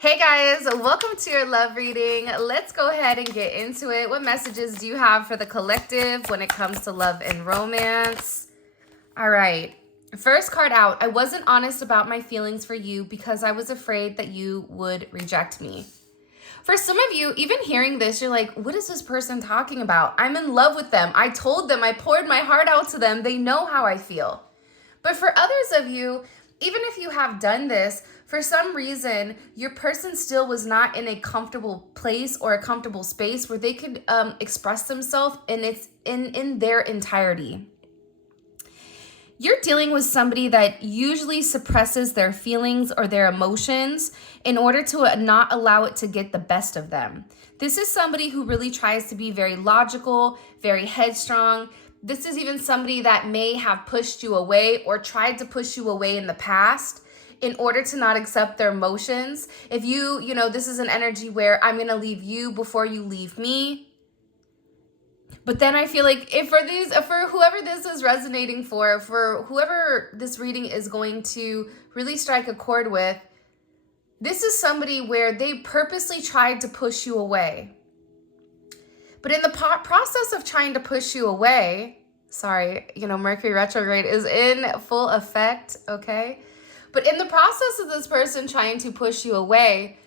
Hey guys, welcome to your love reading. Let's go ahead and get into it. What messages do you have for the collective when it comes to love and romance? All right. First card out. I wasn't honest about my feelings for you because I was afraid that you would reject me. For some of you, even hearing this, you're like, what is this person talking about? I'm in love with them. I told them, I poured my heart out to them. They know how I feel. But for others of you, even if you have done this, for some reason, your person still was not in a comfortable place or a comfortable space where they could express themselves in their entirety. You're dealing with somebody that usually suppresses their feelings or their emotions in order to not allow it to get the best of them. This is somebody who really tries to be very logical, very headstrong. This is even somebody that may have pushed you away or tried to push you away in the past in order to not accept their emotions. If this is an energy where I'm going to leave you before you leave me. But then I feel like for whoever this is resonating for whoever this reading is going to really strike a chord with, this is somebody where they purposely tried to push you away. But in the process of trying to push you away, Mercury retrograde is in full effect, okay? But in the process of this person trying to push you away,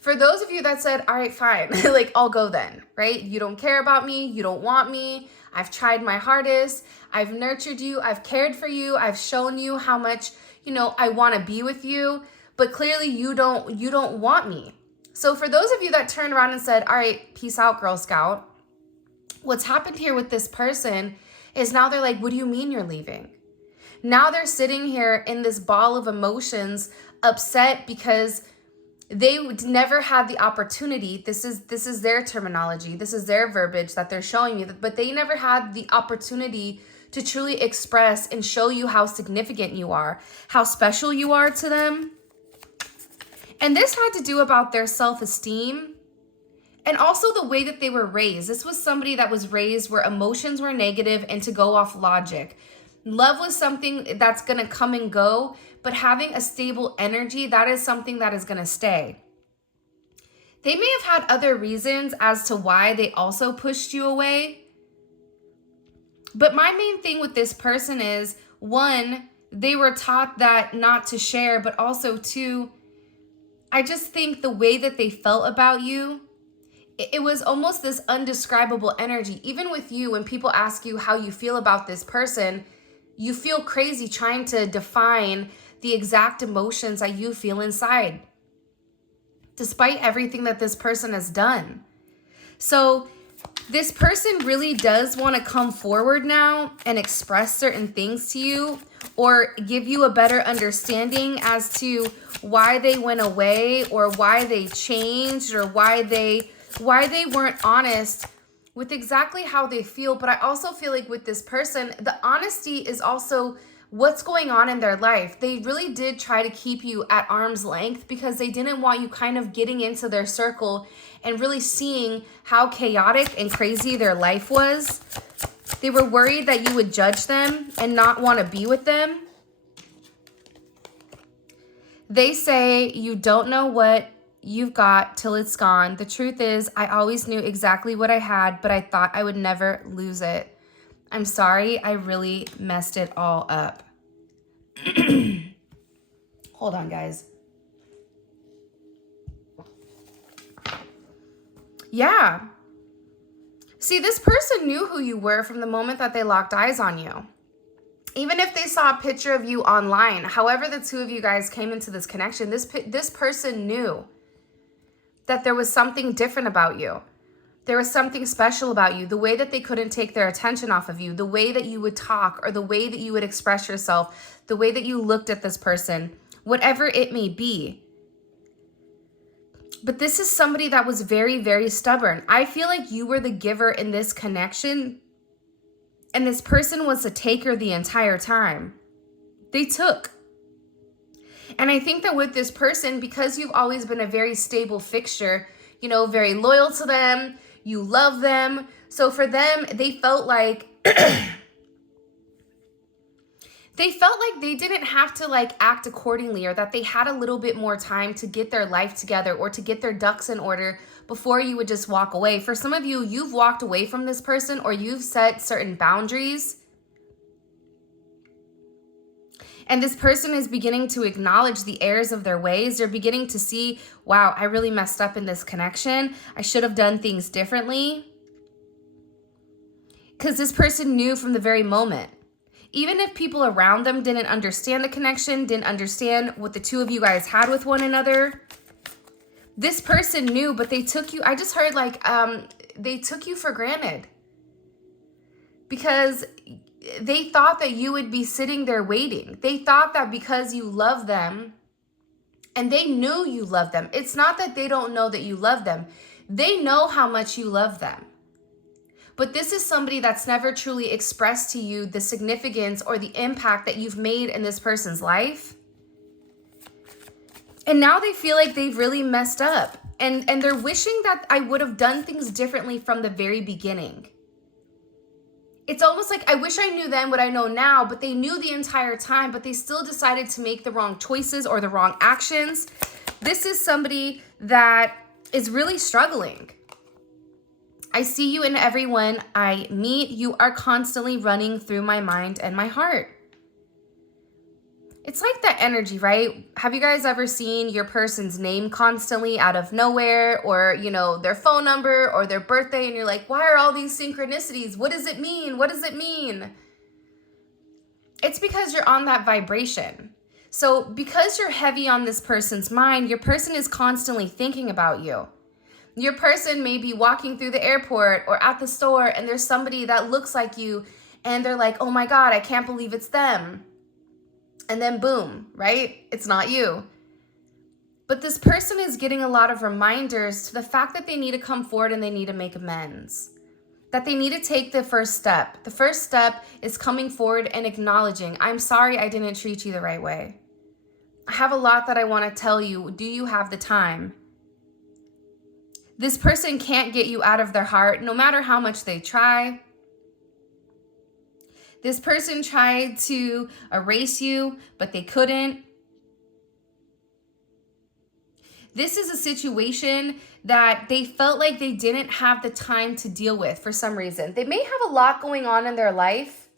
for those of you that said, all right, fine, like I'll go then, right? You don't care about me. You don't want me. I've tried my hardest. I've nurtured you. I've cared for you. I've shown you how much, I want to be with you, but clearly you don't want me. So for those of you that turned around and said, all right, peace out, Girl Scout. What's happened here with this person is now they're like, what do you mean you're leaving? Now they're sitting here in this ball of emotions, upset because they never had the opportunity. This is their terminology. This is their verbiage that they're showing you, but they never had the opportunity to truly express and show you how significant you are, how special you are to them. And this had to do about their self-esteem and also the way that they were raised. This was somebody that was raised where emotions were negative and to go off logic. Love was something that's going to come and go, but having a stable energy, that is something that is going to stay. They may have had other reasons as to why they also pushed you away. But my main thing with this person is, one, they were taught that not to share, but also two, I just think the way that they felt about you, it was almost this undescribable energy. Even with you, when people ask you how you feel about this person, you feel crazy trying to define the exact emotions that you feel inside, despite everything that this person has done. So this person really does want to come forward now and express certain things to you or give you a better understanding as to why they went away or why they changed or why they weren't honest with exactly how they feel. But I also feel like with this person, the honesty is also what's going on in their life. They really did try to keep you at arm's length because they didn't want you kind of getting into their circle and really seeing how chaotic and crazy their life was. They were worried that you would judge them and not want to be with them. They say you don't know what you've got till it's gone. The truth is, I always knew exactly what I had, but I thought I would never lose it. I'm sorry, I really messed it all up. Hold on, guys. Yeah. See, this person knew who you were from the moment that they locked eyes on you. Even if they saw a picture of you online, however the two of you guys came into this connection, this person knew that there was something different about you. There was something special about you. The way that they couldn't take their attention off of you, the way that you would talk or the way that you would express yourself, the way that you looked at this person, whatever it may be. But this is somebody that was very, very stubborn. I feel like you were the giver in this connection, and this person was a taker the entire time. They took. And I think that with this person, because you've always been a very stable fixture, very loyal to them, you love them. So for them, they felt like They felt like they didn't have to like act accordingly, or that they had a little bit more time to get their life together or to get their ducks in order before you would just walk away. For some of you, you've walked away from this person, or you've set certain boundaries. And this person is beginning to acknowledge the errors of their ways. They're beginning to see, wow, I really messed up in this connection. I should have done things differently. Because this person knew from the very moment. Even if people around them didn't understand the connection, didn't understand what the two of you guys had with one another, this person knew, but they took you, I just heard like, they took you for granted. Because they thought that you would be sitting there waiting. They thought that because you love them, and they knew you love them. It's not that they don't know that you love them. They know how much you love them. But this is somebody that's never truly expressed to you the significance or the impact that you've made in this person's life. And now they feel like they've really messed up. And they're wishing that I would have done things differently from the very beginning. It's almost like, I wish I knew then what I know now, but they knew the entire time, but they still decided to make the wrong choices or the wrong actions. This is somebody that is really struggling. I see you in everyone I meet. You are constantly running through my mind and my heart. It's like that energy, right? Have you guys ever seen your person's name constantly out of nowhere, or, you know, their phone number or their birthday, and you're like, why are all these synchronicities? What does it mean? What does it mean? It's because you're on that vibration. So because you're heavy on this person's mind, your person is constantly thinking about you. Your person may be walking through the airport or at the store, and there's somebody that looks like you, and they're like, oh my God, I can't believe it's them. And then boom, right? It's not you. But this person is getting a lot of reminders to the fact that they need to come forward and they need to make amends. That they need to take the first step. The first step is coming forward and acknowledging, I'm sorry I didn't treat you the right way. I have a lot that I want to tell you. Do you have the time? This person can't get you out of their heart, no matter how much they try. This person tried to erase you, but they couldn't. This is a situation that they felt like they didn't have the time to deal with for some reason. They may have a lot going on in their life,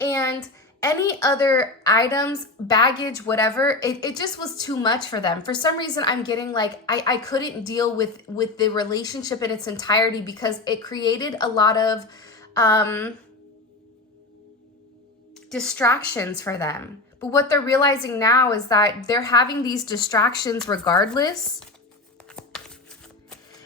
and any other items, baggage, whatever, it just was too much for them. For some reason, I'm getting like, I couldn't deal with the relationship in its entirety because it created a lot of distractions for them. But what they're realizing now is that they're having these distractions regardless.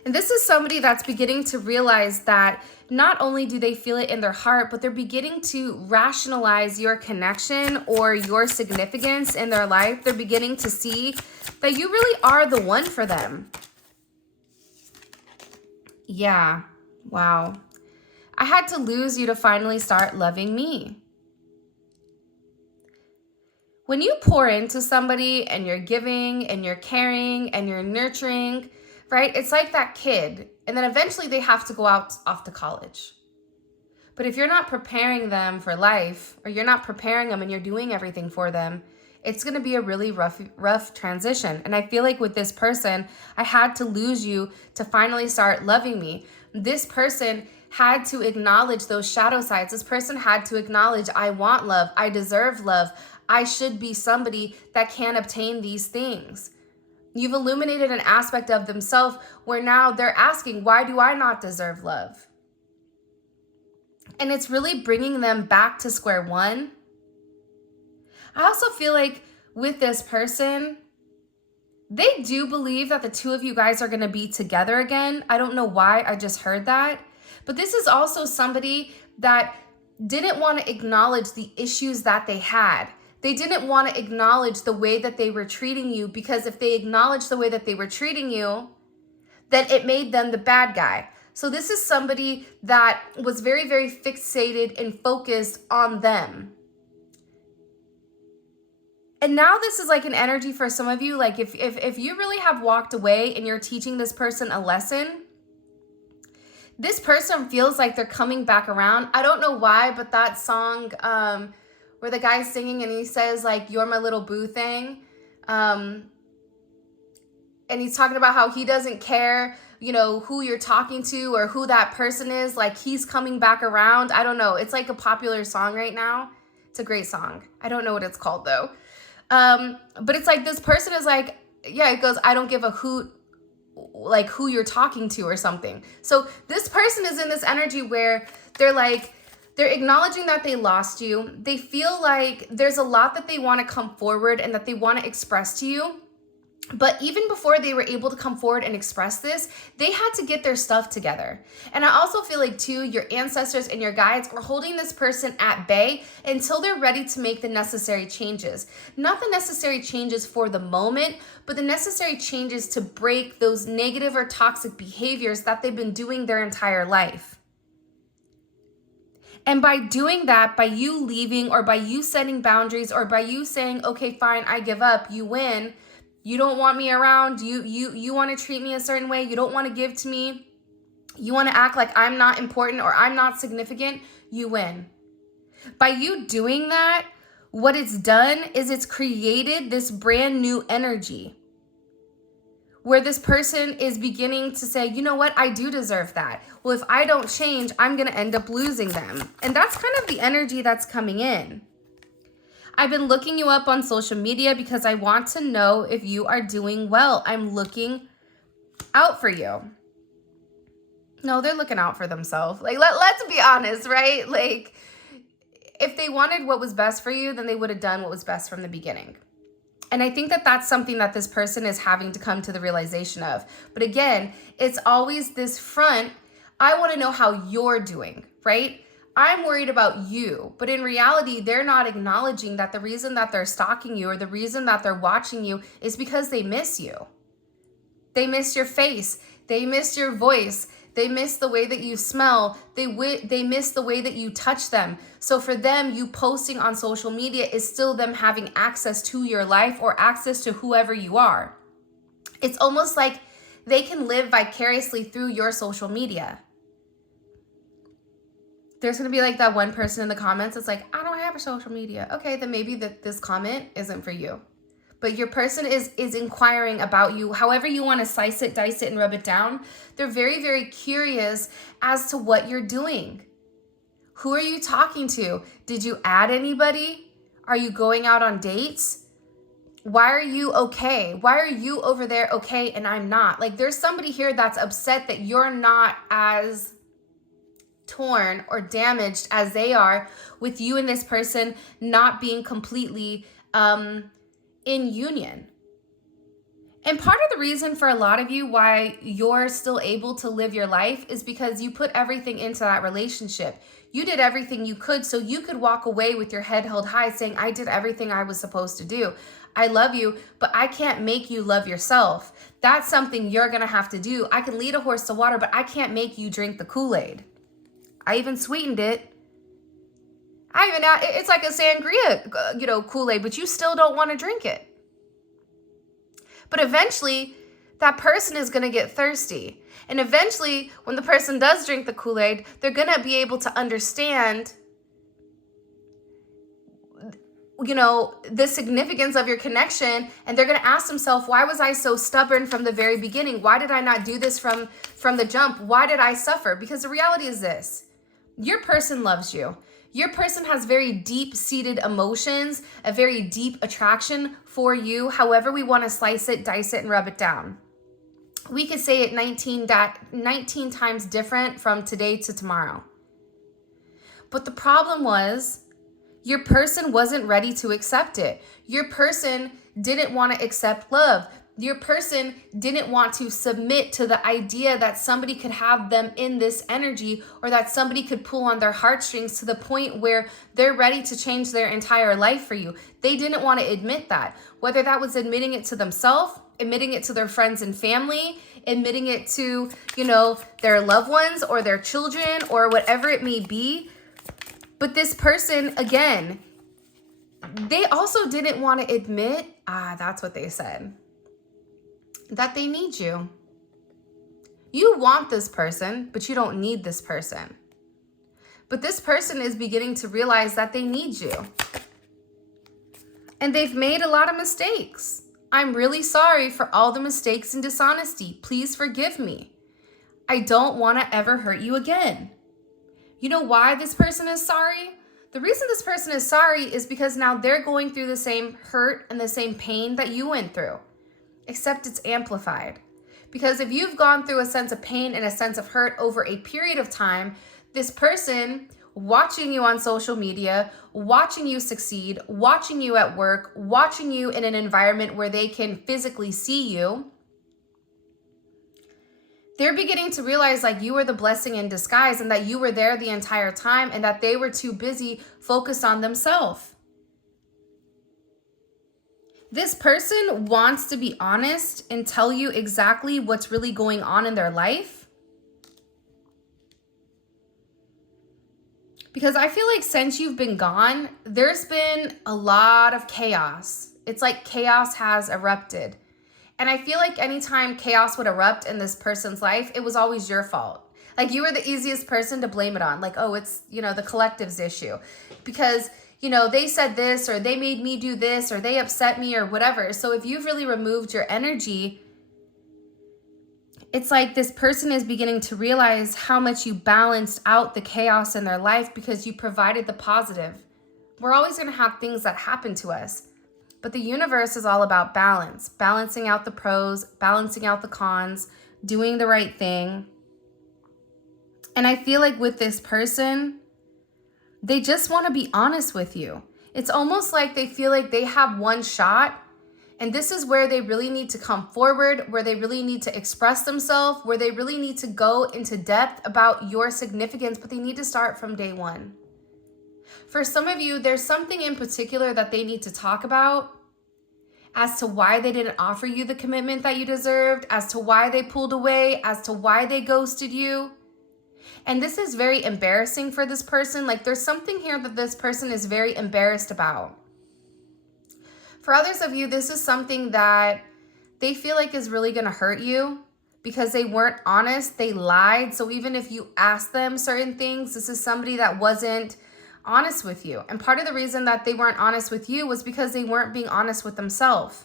And this is somebody that's beginning to realize that not only do they feel it in their heart, but they're beginning to rationalize your connection or your significance in their life. They're beginning to see that you really are the one for them. Yeah, wow. I had to lose you to finally start loving me. When you pour into somebody and you're giving and you're caring and you're nurturing, right? It's like that kid, and then eventually they have to go off to college. But if you're not preparing them for life, or you're not preparing them and you're doing everything for them, it's going to be a really rough transition. And I feel like with this person, I had to lose you to finally start loving me. This person had to acknowledge those shadow sides. This person had to acknowledge, I want love. I deserve love. I should be somebody that can obtain these things. You've illuminated an aspect of themselves where now they're asking, why do I not deserve love? And it's really bringing them back to square one. I also feel like with this person, they do believe that the two of you guys are going to be together again. I don't know why, I just heard that. But this is also somebody that didn't want to acknowledge the issues that they had. They didn't want to acknowledge the way that they were treating you, because if they acknowledged the way that they were treating you, then it made them the bad guy. So this is somebody that was very, very fixated and focused on them. And now this is like an energy for some of you. Like if you really have walked away and you're teaching this person a lesson, this person feels like they're coming back around. I don't know why, but that song, where the guy's singing and he says like, "You're my little boo thing." And he's talking about how he doesn't care, you know, who you're talking to or who that person is. Like, he's coming back around. I don't know. It's like a popular song right now. It's a great song. I don't know what it's called though. But it's like this person is like, yeah, it goes, "I don't give a hoot like who you're talking to," or something. So this person is in this energy where they're like, they're acknowledging that they lost you. They feel like there's a lot that they want to come forward and that they want to express to you. But even before they were able to come forward and express this, they had to get their stuff together. And I also feel like too, your ancestors and your guides are holding this person at bay until they're ready to make the necessary changes. Not the necessary changes for the moment, but the necessary changes to break those negative or toxic behaviors that they've been doing their entire life. And by doing that, by you leaving or by you setting boundaries or by you saying, "Okay, fine, I give up," you win. You don't want me around. You want to treat me a certain way. You don't want to give to me. You want to act like I'm not important or I'm not significant. You win. By you doing that, what it's done is it's created this brand new energy where this person is beginning to say, "You know what? I do deserve that. Well, if I don't change, I'm going to end up losing them." And that's kind of the energy that's coming in. I've been looking you up on social media because I want to know if you are doing well. I'm looking out for you. No, they're looking out for themselves. Like, let's be honest, right? Like, if they wanted what was best for you, then they would have done what was best from the beginning. And I think that that's something that this person is having to come to the realization of. But again, it's always this front, I want to know how you're doing, right? I'm worried about you, but in reality, they're not acknowledging that the reason that they're stalking you or the reason that they're watching you is because they miss you. They miss your face. They miss your voice. They miss the way that you smell. They miss the way that you touch them. So for them, you posting on social media is still them having access to your life or access to whoever you are. It's almost like they can live vicariously through your social media. There's going to be like that one person in the comments that's like, "I don't have a social media." Okay, then maybe this comment isn't for you. But your person is inquiring about you. However you want to slice it, dice it, and rub it down. They're very, very curious as to what you're doing. Who are you talking to? Did you add anybody? Are you going out on dates? Why are you okay? Why are you over there okay and I'm not? Like, there's somebody here that's upset that you're not as torn or damaged as they are with you and this person not being completely in union. And part of the reason for a lot of you why you're still able to live your life is because you put everything into that relationship. You did everything you could so you could walk away with your head held high saying, "I did everything I was supposed to do. I love you, but I can't make you love yourself. That's something you're going to have to do. I can lead a horse to water, but I can't make you drink the Kool-Aid. I even sweetened it. It's like a sangria, Kool-Aid, but you still don't want to drink it." But eventually, that person is going to get thirsty. And eventually, when the person does drink the Kool-Aid, they're going to be able to understand, the significance of your connection. And they're going to ask themselves, why was I so stubborn from the very beginning? Why did I not do this from the jump? Why did I suffer? Because the reality is this. Your person loves you. Your person has very deep-seated emotions, a very deep attraction for you, however we want to slice it, dice it, and rub it down. We could say it 19 times different from today to tomorrow. But the problem was, your person wasn't ready to accept it. Your person didn't want to accept love. Your person didn't want to submit to the idea that somebody could have them in this energy or that somebody could pull on their heartstrings to the point where they're ready to change their entire life for you. They didn't want to admit that, whether that was admitting it to themselves, admitting it to their friends and family, admitting it to, their loved ones or their children or whatever it may be. But this person, again, they also didn't want to admit, that's what they said, that they need you. You want this person, but you don't need this person. But this person is beginning to realize that they need you. And they've made a lot of mistakes. I'm really sorry for all the mistakes and dishonesty. Please forgive me. I don't want to ever hurt you again. You know why this person is sorry? The reason this person is sorry is because now they're going through the same hurt and the same pain that you went through, except it's amplified. Because if you've gone through a sense of pain and a sense of hurt over a period of time, this person watching you on social media, watching you succeed, watching you at work, watching you in an environment where they can physically see you, they're beginning to realize like you were the blessing in disguise and that you were there the entire time and that they were too busy focused on themselves. This person wants to be honest and tell you exactly what's really going on in their life. Because I feel like since you've been gone, there's been a lot of chaos. It's like chaos has erupted. And I feel like anytime chaos would erupt in this person's life, it was always your fault. Like you were the easiest person to blame it on. Like, oh, it's, the collective's issue. Because, they said this or they made me do this or they upset me or whatever. So if you've really removed your energy, it's like this person is beginning to realize how much you balanced out the chaos in their life because you provided the positive. We're always going to have things that happen to us. But the universe is all about balance, balancing out the pros, balancing out the cons, doing the right thing. And I feel like with this person, they just want to be honest with you. It's almost like they feel like they have one shot. And this is where they really need to come forward, where they really need to express themselves, where they really need to go into depth about your significance, but they need to start from day one. For some of you, there's something in particular that they need to talk about as to why they didn't offer you the commitment that you deserved, as to why they pulled away, as to why they ghosted you. And this is very embarrassing for this person. Like there's something here that this person is very embarrassed about. For others of you, this is something that they feel like is really going to hurt you because they weren't honest. They lied. So even if you ask them certain things, this is somebody that wasn't honest with you. And part of the reason that they weren't honest with you was because they weren't being honest with themselves.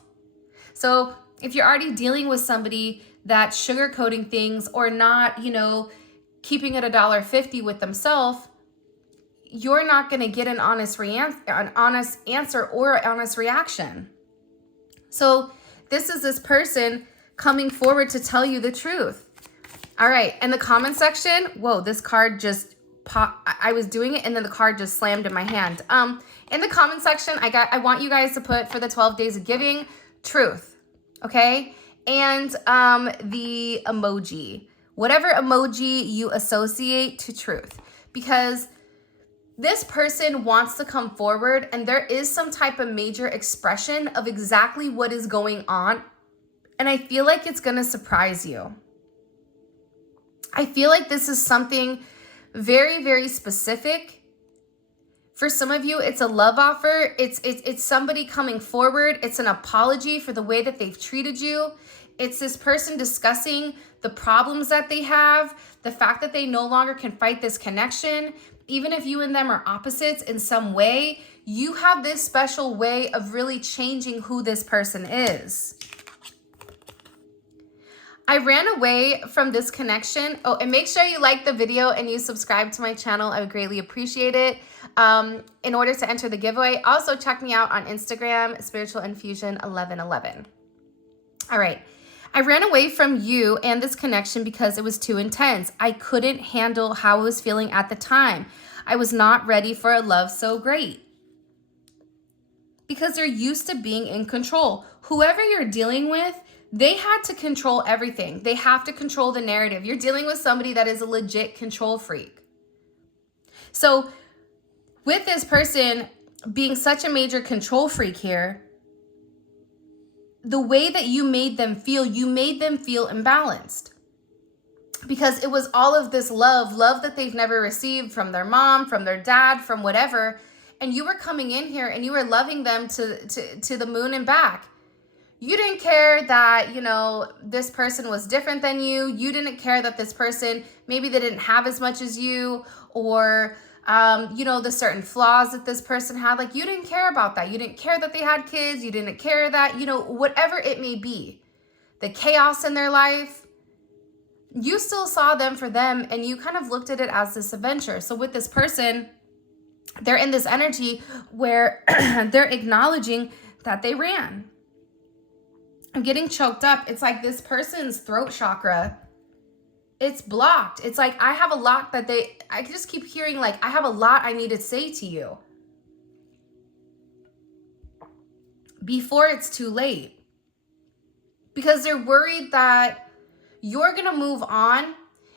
So if you're already dealing with somebody that's sugarcoating things or not, keeping it $1.50 with themselves, you're not going to get an honest answer or an honest reaction. So this is this person coming forward to tell you the truth. All right. In the comment section, whoa, this card just popped. I was doing it and then the card just slammed in my hand. In the comment section, I want you guys to put for the 12 days of giving, truth. Okay. And the emoji, whatever emoji you associate to truth, because this person wants to come forward and there is some type of major expression of exactly what is going on. And I feel like it's going to surprise you. I feel like this is something very, very specific. For some of you, it's a love offer. It's somebody coming forward. It's an apology for the way that they've treated you. It's this person discussing the problems that they have, the fact that they no longer can fight this connection. Even if you and them are opposites in some way, you have this special way of really changing who this person is. I ran away from this connection. Oh, and make sure you like the video and you subscribe to my channel. I would greatly appreciate it. In order to enter the giveaway, also check me out on Instagram, Spiritual Infusion 1111. All right. I ran away from you and this connection because it was too intense. I couldn't handle how I was feeling at the time. I was not ready for a love so great. Because they're used to being in control. Whoever you're dealing with, they had to control everything. They have to control the narrative. You're dealing with somebody that is a legit control freak. So with this person being such a major control freak here, the way that you made them feel imbalanced. Because it was all of this love that they've never received from their mom, from their dad, from whatever. And you were coming in here and you were loving them to the moon and back. You didn't care that, this person was different than you. You didn't care that this person, maybe they didn't have as much as you, or you know, the certain flaws that this person had. Like, you didn't care about that. You didn't care that they had kids. You didn't care that, you know, whatever it may be, the chaos in their life, you still saw them for them, and you kind of looked at it as this adventure. So with this person, they're in this energy where they're acknowledging that they ran. I'm getting choked up. It's like this person's throat chakra, it's blocked. It's like, I have a lot that I just keep hearing, like, I have a lot I need to say to you before it's too late. Because they're worried that you're going to move on.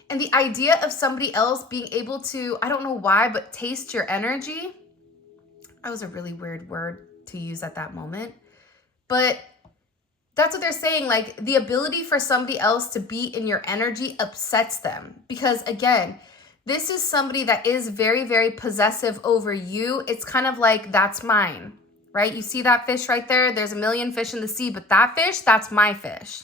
And the idea of somebody else being able to, I don't know why, but taste your energy. That was a really weird word to use at that moment. But that's what they're saying. Like, the ability for somebody else to be in your energy upsets them. Because again, this is somebody that is very, very possessive over you. It's kind of like, that's mine, right? You see that fish right there? There's a million fish in the sea, but that fish, that's my fish.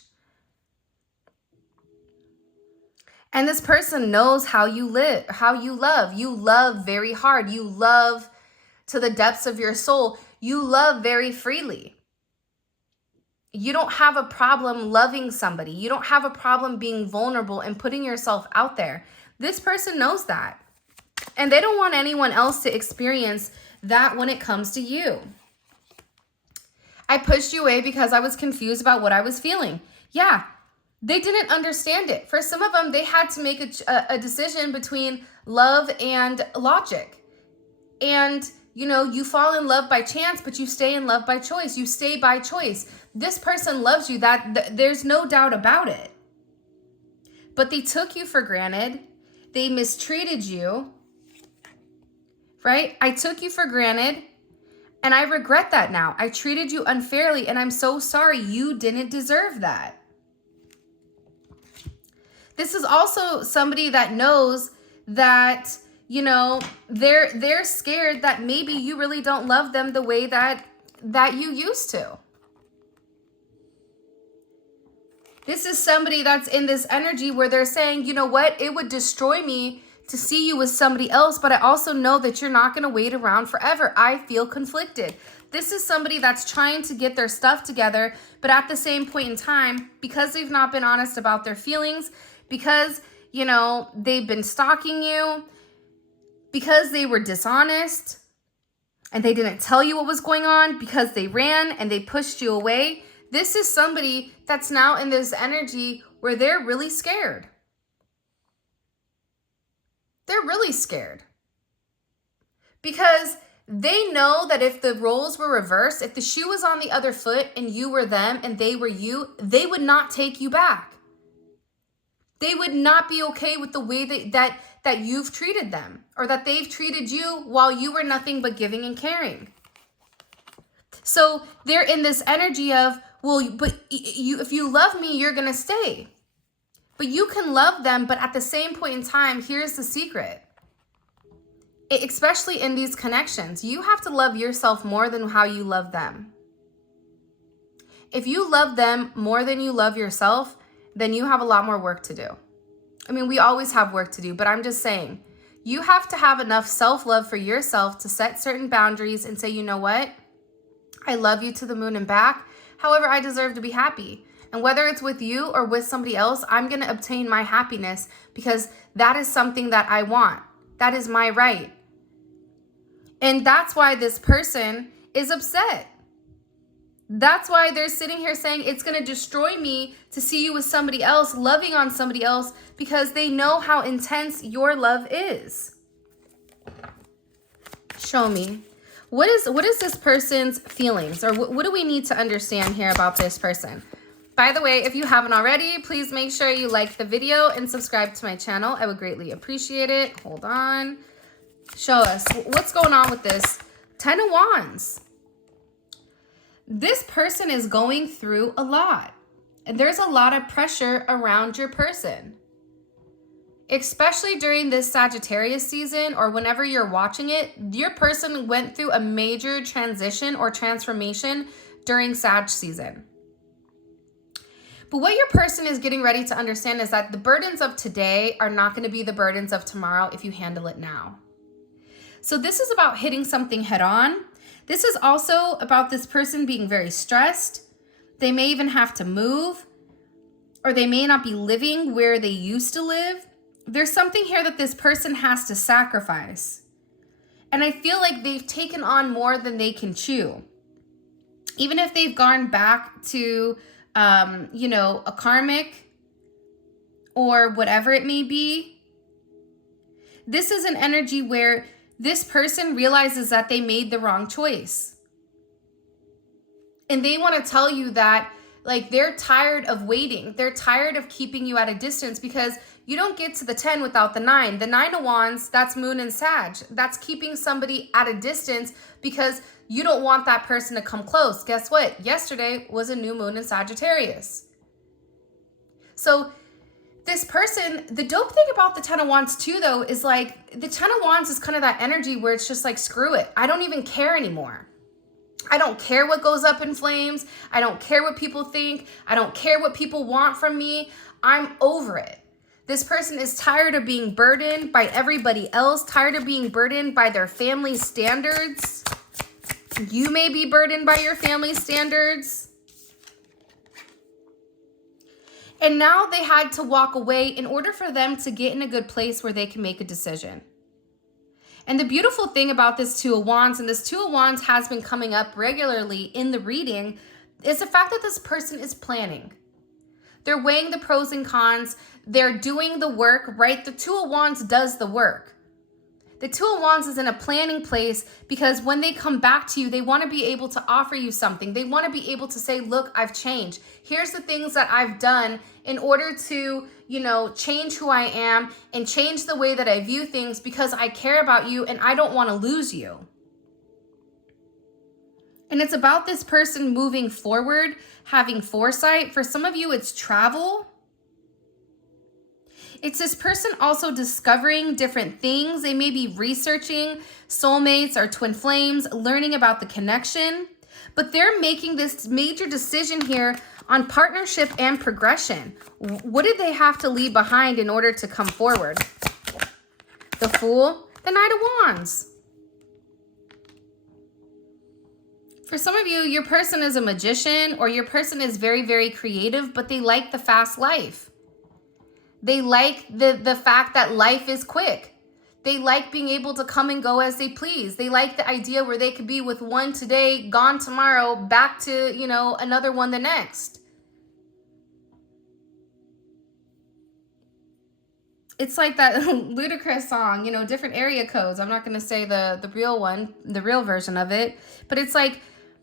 And this person knows how you live, how you love. You love very hard. You love to the depths of your soul. You love very freely. You don't have a problem loving somebody. You don't have a problem being vulnerable and putting yourself out there. This person knows that. And they don't want anyone else to experience that when it comes to you. I pushed you away because I was confused about what I was feeling. Yeah. They didn't understand it. For some of them, they had to make a decision between love and logic. And, you know, you fall in love by chance, but you stay in love by choice. You stay by choice. This person loves you. There's no doubt about it. But they took you for granted. They mistreated you, right? I took you for granted, and I regret that now. I treated you unfairly, and I'm so sorry. You didn't deserve that. This is also somebody that knows that, you know, they're scared that maybe you really don't love them the way that you used to. This is somebody that's in this energy where they're saying, you know what, it would destroy me to see you with somebody else, but I also know that you're not going to wait around forever. I feel conflicted. This is somebody that's trying to get their stuff together, but at the same point in time, because they've not been honest about their feelings, because, you know, they've been stalking you, because they were dishonest and they didn't tell you what was going on, because they ran and they pushed you away. This is somebody that's now in this energy where they're really scared. They're really scared because they know that if the roles were reversed, if the shoe was on the other foot and you were them and they were you, they would not take you back. They would not be okay with the way that you've treated them, or that they've treated you while you were nothing but giving and caring. So they're in this energy of, well, but if you love me, you're going to stay. But you can love them, but at the same point in time, here's the secret. Especially in these connections, you have to love yourself more than how you love them. If you love them more than you love yourself, then you have a lot more work to do. I mean, we always have work to do, but I'm just saying, you have to have enough self-love for yourself to set certain boundaries and say, you know what? I love you to the moon and back. However, I deserve to be happy. And whether it's with you or with somebody else, I'm going to obtain my happiness because that is something that I want. That is my right. And that's why this person is upset. That's why they're sitting here saying it's going to destroy me to see you with somebody else, loving on somebody else, because they know how intense your love is. Show me. What is this person's feelings, or what do we need to understand here about this person? By the way, if you haven't already, please make sure you like the video and subscribe to my channel. I would greatly appreciate it. Hold on. Show us. What's going on with this? 10 of Wands. This person is going through a lot. And there's a lot of pressure around your person. Especially during this Sagittarius season, or whenever you're watching it, your person went through a major transition or transformation during Sag season. But what your person is getting ready to understand is that the burdens of today are not going to be the burdens of tomorrow if you handle it now. So this is about hitting something head on. This is also about this person being very stressed. They may even have to move, or they may not be living where they used to live. There's something here that this person has to sacrifice. And I feel like they've taken on more than they can chew. Even if they've gone back to, a karmic or whatever it may be, this is an energy where this person realizes that they made the wrong choice. And they want to tell you that, like, they're tired of waiting. They're tired of keeping you at a distance, because you don't get to the 10 without the 9. The 9 of Wands, that's Moon and Sag. That's keeping somebody at a distance because you don't want that person to come close. Guess what? Yesterday was a new moon in Sagittarius. So this person, the dope thing about the 10 of Wands too, though, is like the 10 of Wands is kind of that energy where it's just like, screw it. I don't even care anymore. I don't care what goes up in flames. I don't care what people think. I don't care what people want from me. I'm over it. This person is tired of being burdened by everybody else, tired of being burdened by their family standards. You may be burdened by your family standards. And now they had to walk away in order for them to get in a good place where they can make a decision. And the beautiful thing about this 2 of Wands, and this 2 of Wands has been coming up regularly in the reading, is the fact that this person is planning. They're weighing the pros and cons. They're doing the work, right? The 2 of Wands does the work. The 2 of Wands is in a planning place because when they come back to you, they want to be able to offer you something. They want to be able to say, look, I've changed. Here's the things that I've done in order to, change who I am and change the way that I view things, because I care about you and I don't want to lose you. And it's about this person moving forward, having foresight. For some of you, it's travel. It's this person also discovering different things. They may be researching soulmates or twin flames, learning about the connection, but they're making this major decision here on partnership and progression. What did they have to leave behind in order to come forward? The Fool, the Knight of Wands. For some of you, your person is a magician, or your person is very, very creative, but they like the fast life. They like the fact that life is quick. They like being able to come and go as they please. They like the idea where they could be with one today, gone tomorrow, back to, another one the next. It's like that ludicrous song, different area codes. I'm not going to say the real one, the real version of it, but it's like,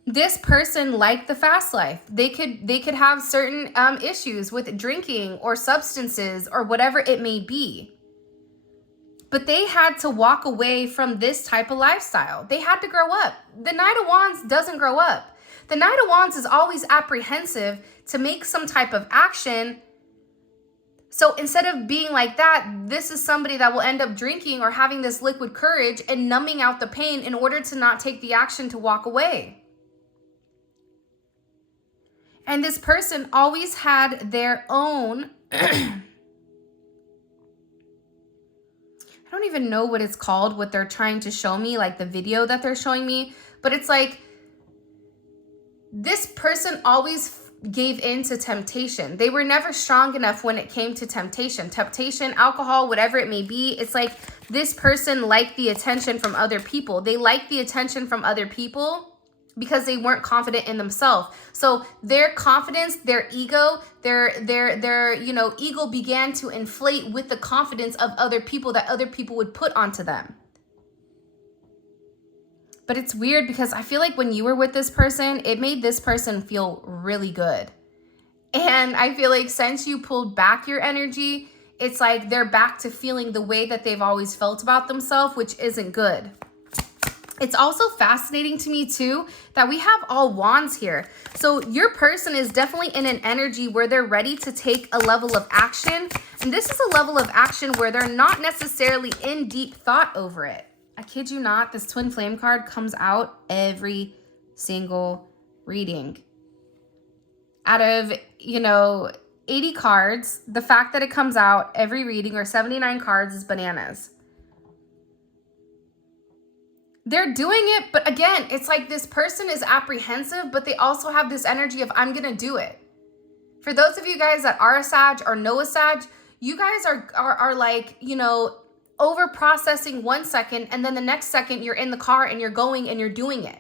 this person liked the fast life. They could have certain issues with drinking or substances or whatever it may be. But they had to walk away from this type of lifestyle. They had to grow up. The Knight of Wands doesn't grow up. The Knight of Wands is always apprehensive to make some type of action. So instead of being like that, this is somebody that will end up drinking or having this liquid courage and numbing out the pain in order to not take the action to walk away. And this person always had their own, I don't even know what it's called, what they're trying to show me, like the video that they're showing me. But it's like, this person always gave in to temptation. They were never strong enough when it came to temptation. Temptation, alcohol, whatever it may be. It's like this person liked the attention from other people. They liked the attention from other people because they weren't confident in themselves. So their confidence, their ego, their ego began to inflate with the confidence of other people that other people would put onto them. But it's weird because I feel like when you were with this person, it made this person feel really good. And I feel like since you pulled back your energy, it's like they're back to feeling the way that they've always felt about themselves, which isn't good. It's also fascinating to me too that we have all wands here. So your person is definitely in an energy where they're ready to take a level of action. And this is a level of action where they're not necessarily in deep thought over it. I kid you not, this twin flame card comes out every single reading. Out of, 80 cards, the fact that it comes out every reading, or 79 cards, is bananas. They're doing it, but again, it's like this person is apprehensive, but they also have this energy of, I'm going to do it. For those of you guys that are a Sag or know a Sag, you guys are like, you know, over processing 1 second, and then the next second you're in the car and you're going and you're doing it.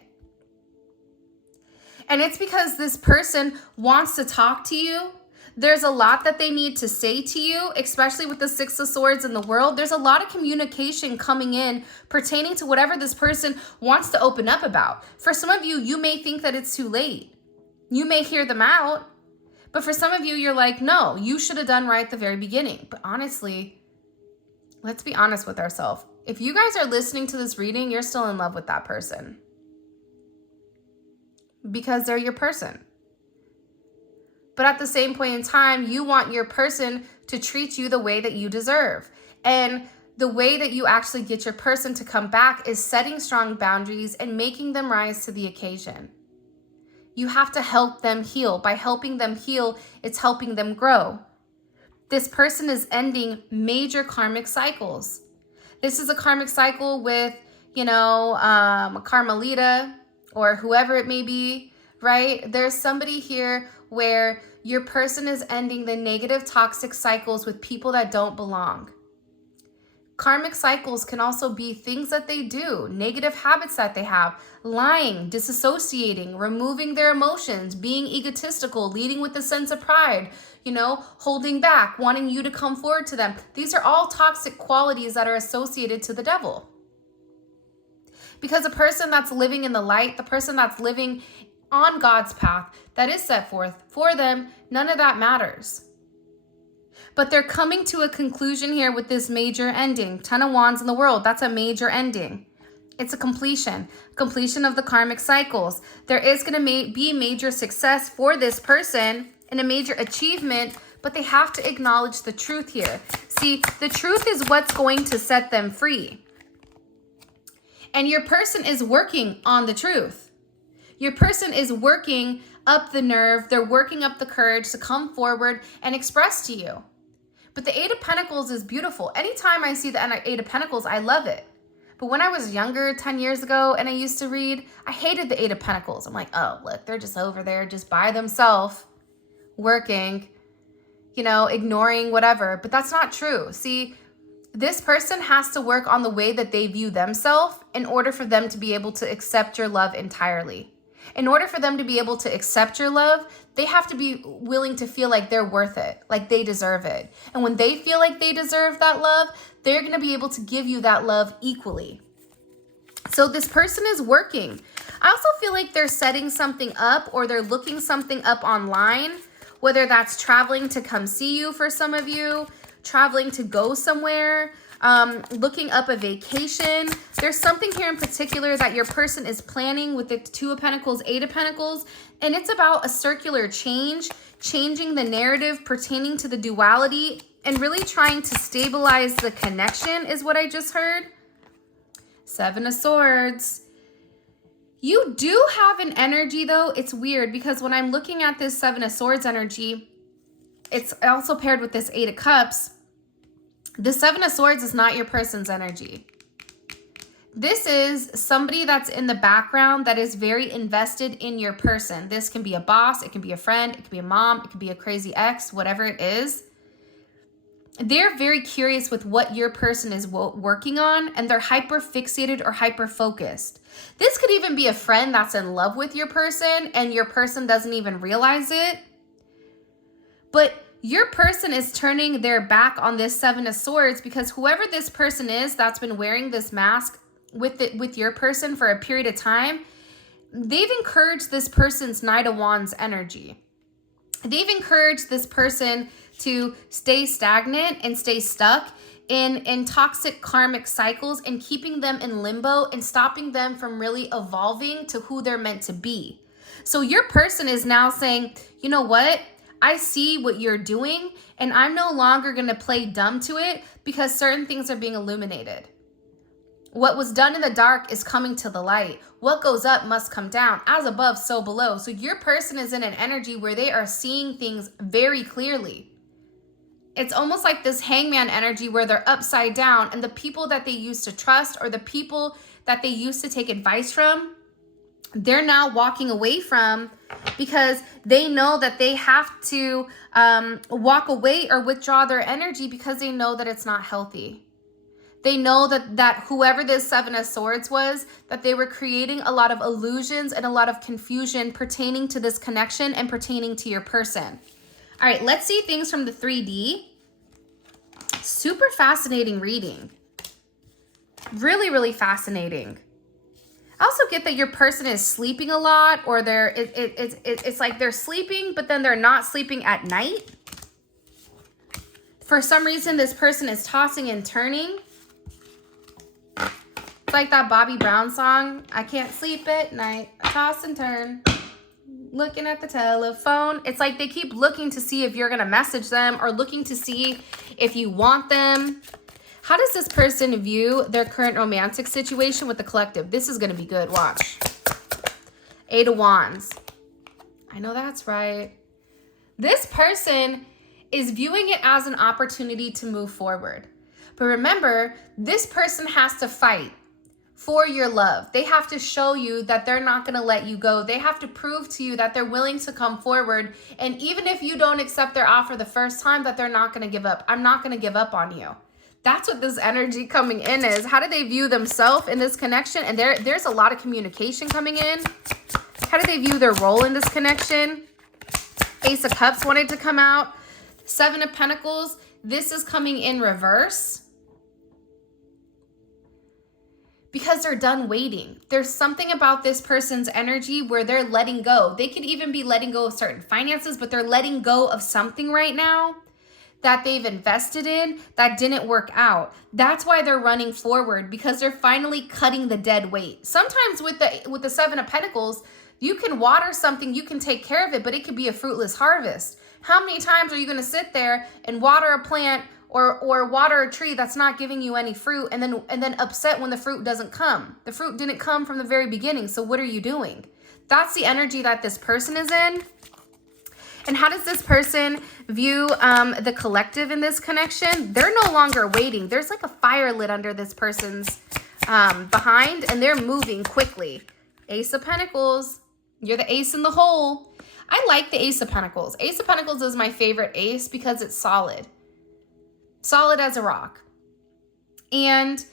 And it's because this person wants to talk to you. There's a lot that they need to say to you, especially with the Six of Swords in the world. There's a lot of communication coming in pertaining to whatever this person wants to open up about. For some of you, you may think that it's too late. You may hear them out. But for some of you, you're like, no, you should have done right at the very beginning. But honestly, let's be honest with ourselves. If you guys are listening to this reading, you're still in love with that person. Because they're your person. But at the same point in time, you want your person to treat you the way that you deserve. And the way that you actually get your person to come back is setting strong boundaries and making them rise to the occasion. You have to help them heal. By helping them heal, it's helping them grow. This person is ending major karmic cycles. This is a karmic cycle with, you know, a Carmelita or whoever it may be, right? There's somebody here where your person is ending the negative toxic cycles with people that don't belong. Karmic cycles can also be things that they do, negative habits that they have, lying, disassociating, removing their emotions, being egotistical, leading with a sense of pride, you know, holding back, wanting you to come forward to them. These are all toxic qualities that are associated to the devil. Because a person that's living in the light, the person that's living on God's path that is set forth for them, none of that matters. But they're coming to a conclusion here with this major ending. 10 of Wands in the world, that's a major ending. It's a completion of the karmic cycles. There is going to be major success for this person and a major achievement, but they have to acknowledge the truth here. See, the truth is what's going to set them free. And your person is working on the truth. Your person is working up the nerve. They're working up the courage to come forward and express to you. But the Eight of Pentacles is beautiful. Anytime I see the Eight of Pentacles, I love it. But when I was younger, 10 years ago, and I used to read, I hated the Eight of Pentacles. I'm like, oh, look, they're just over there just by themselves, working, you know, ignoring whatever. But that's not true. See, this person has to work on the way that they view themselves in order for them to be able to accept your love entirely. In order for them to be able to accept your love, they have to be willing to feel like they're worth it, like they deserve it. And when they feel like they deserve that love, they're going to be able to give you that love equally. So this person is working. I also feel like they're setting something up, or they're looking something up online, whether that's traveling to come see you for some of you, traveling to go somewhere, looking up a vacation. There's something here in particular that your person is planning with the Two of Pentacles, Eight of Pentacles, and it's about a circular change, changing the narrative pertaining to the duality and really trying to stabilize the connection is what I just heard. Seven of Swords. You do have an energy though. It's weird because when I'm looking at this Seven of Swords energy, it's also paired with this Eight of Cups. The Seven of Swords is not your person's energy. This is somebody that's in the background that is very invested in your person. This can be a boss, it can be a friend, it can be a mom, it can be a crazy ex, whatever it is. They're very curious with what your person is working on, and they're hyper fixated or hyper focused. This could even be a friend that's in love with your person and your person doesn't even realize it. But your person is turning their back on this Seven of Swords because whoever this person is that's been wearing this mask with your person for a period of time, they've encouraged this person's Knight of Wands energy. They've encouraged this person to stay stagnant and stay stuck in toxic karmic cycles and keeping them in limbo and stopping them from really evolving to who they're meant to be. So your person is now saying, you know what? I see what you're doing and I'm no longer going to play dumb to it because certain things are being illuminated. What was done in the dark is coming to the light. What goes up must come down. As above, so below. So your person is in an energy where they are seeing things very clearly. It's almost like this hangman energy where they're upside down and the people that they used to trust or the people that they used to take advice from, they're now walking away from, because they know that they have to walk away or withdraw their energy because they know that it's not healthy. They know that whoever this Seven of Swords was, that they were creating a lot of illusions and a lot of confusion pertaining to this connection and pertaining to your person. All right, let's see things from the 3D. Super fascinating reading. Really, really fascinating. I also get that your person is sleeping a lot, or it's like they're sleeping, but then they're not sleeping at night. For some reason, this person is tossing and turning. It's like that Bobby Brown song, I can't sleep at night, I toss and turn, looking at the telephone. It's like they keep looking to see if you're going to message them, or looking to see if you want them. How does this person view their current romantic situation with the collective? This is going to be good. Watch. 8 of Wands. I know that's right. This person is viewing it as an opportunity to move forward. But remember, this person has to fight for your love. They have to show you that they're not going to let you go. They have to prove to you that they're willing to come forward. And even if you don't accept their offer the first time, that they're not going to give up. I'm not going to give up on you. That's what this energy coming in is. How do they view themselves in this connection? And there's a lot of communication coming in. How do they view their role in this connection? Ace of Cups wanted to come out. 7 of Pentacles. This is coming in reverse, because they're done waiting. There's something about this person's energy where they're letting go. They could even be letting go of certain finances, but they're letting go of something right now that they've invested in that didn't work out. That's why they're running forward, because they're finally cutting the dead weight. Sometimes with the 7 of Pentacles, you can water something, you can take care of it, but it could be a fruitless harvest. How many times are you going to sit there and water a plant or water a tree that's not giving you any fruit, and then upset when the fruit doesn't come? The fruit didn't come from the very beginning, so what are you doing? That's the energy that this person is in. And how does this person view the collective in this connection? They're no longer waiting. There's like a fire lit under this person's behind, and they're moving quickly. Ace of Pentacles. You're the ace in the hole. I like the Ace of Pentacles. Ace of Pentacles is my favorite ace because it's solid. Solid as a rock. And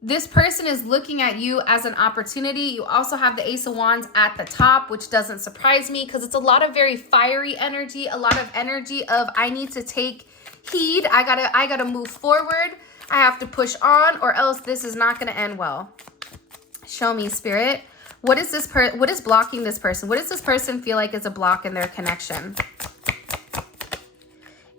this person is looking at you as an opportunity. You also have the Ace of Wands at the top, which doesn't surprise me because it's a lot of very fiery energy, a lot of energy of I need to take heed. I gotta move forward. I have to push on, or else this is not gonna end well. Show me, Spirit. What is what is blocking this person? What does this person feel like is a block in their connection?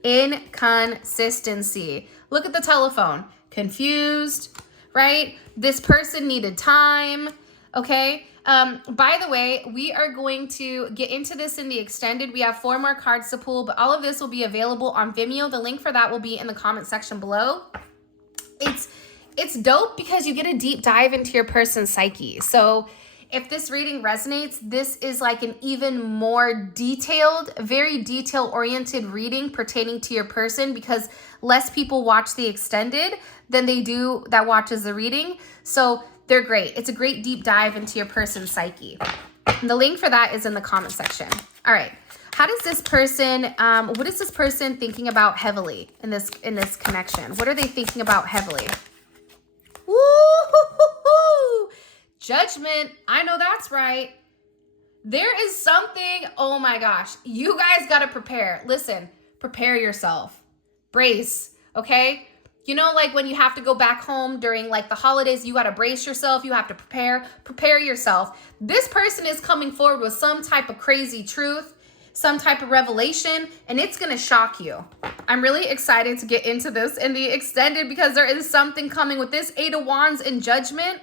Inconsistency. Look at the telephone. Confused, right? This person needed time, okay? By the way, we are going to get into this in the extended. We have 4 more cards to pull, but all of this will be available on Vimeo. The link for that will be in the comment section below. It's dope because you get a deep dive into your person's psyche. So if this reading resonates, this is like an even more detailed, very detail-oriented reading pertaining to your person, because less people watch the extended than they do that watches the reading. So they're great. It's a great deep dive into your person's psyche. And the link for that is in the comment section. All right. How does this person, what is this person thinking about heavily in this connection? What are they thinking about heavily? Woo-hoo-hoo-hoo! Judgment. I know that's right. There is something, oh my gosh. You guys got to prepare. Listen, prepare yourself. Brace, okay? You know, like when you have to go back home during like the holidays, you got to brace yourself. You have to prepare yourself. This person is coming forward with some type of crazy truth, some type of revelation, and it's going to shock you. I'm really excited to get into this in the extended because there is something coming with this 8 of Wands in Judgment.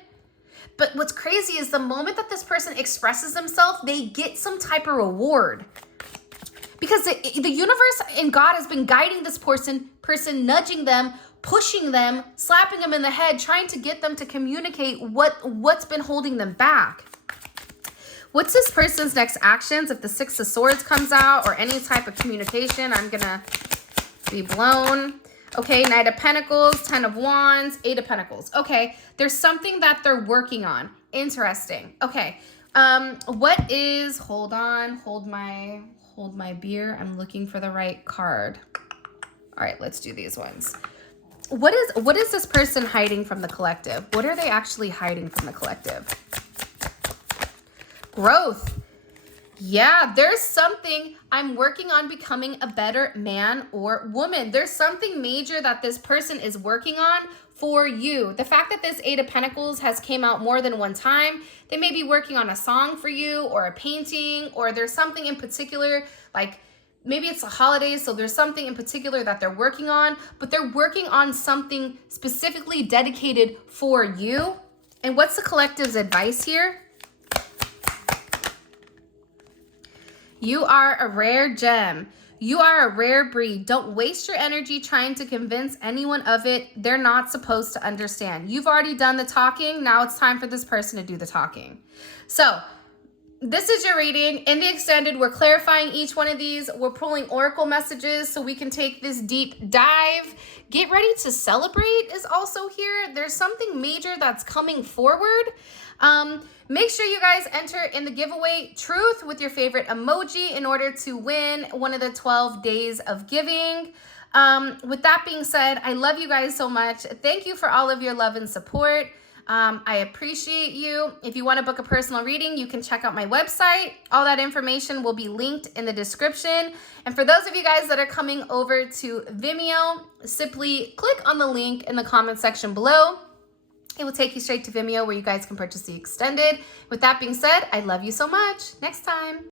But what's crazy is the moment that this person expresses themselves, they get some type of reward. Because the universe and God has been guiding this person, nudging them, pushing them, slapping them in the head, trying to get them to communicate what's been holding them back. What's this person's next actions? If the 6 of Swords comes out or any type of communication, I'm going to be blown. Okay, Knight of Pentacles, 10 of Wands, 8 of Pentacles. Okay, there's something that they're working on. Interesting. Okay, what is, hold on, hold my beer. I'm looking for the right card. All right, let's do these ones. What is this person hiding from the collective? What are they actually hiding from the collective? Growth. Yeah, there's something. I'm working on becoming a better man or woman. There's something major that this person is working on for you. The fact that this 8 of Pentacles has came out more than one time, they may be working on a song for you or a painting, or there's something in particular, like maybe it's the holidays, so there's something in particular that they're working on, but they're working on something specifically dedicated for you. And what's the collective's advice here? You are a rare gem. You are a rare breed. Don't waste your energy trying to convince anyone of it. They're not supposed to understand. You've already done the talking. Now it's time for this person to do the talking. So this is your reading. In the extended, we're clarifying each one of these. We're pulling oracle messages so we can take this deep dive. Get ready to celebrate is also here. There's something major that's coming forward. Make sure you guys enter in the giveaway truth with your favorite emoji in order to win one of the 12 days of giving. With that being said, I love you guys so much. Thank you for all of your love and support. I appreciate you. If you want to book a personal reading, you can check out my website. All that information will be linked in the description. And for those of you guys that are coming over to Vimeo, simply click on the link in the comment section below. It will take you straight to Vimeo where you guys can purchase the extended. With that being said, I love you so much. Next time.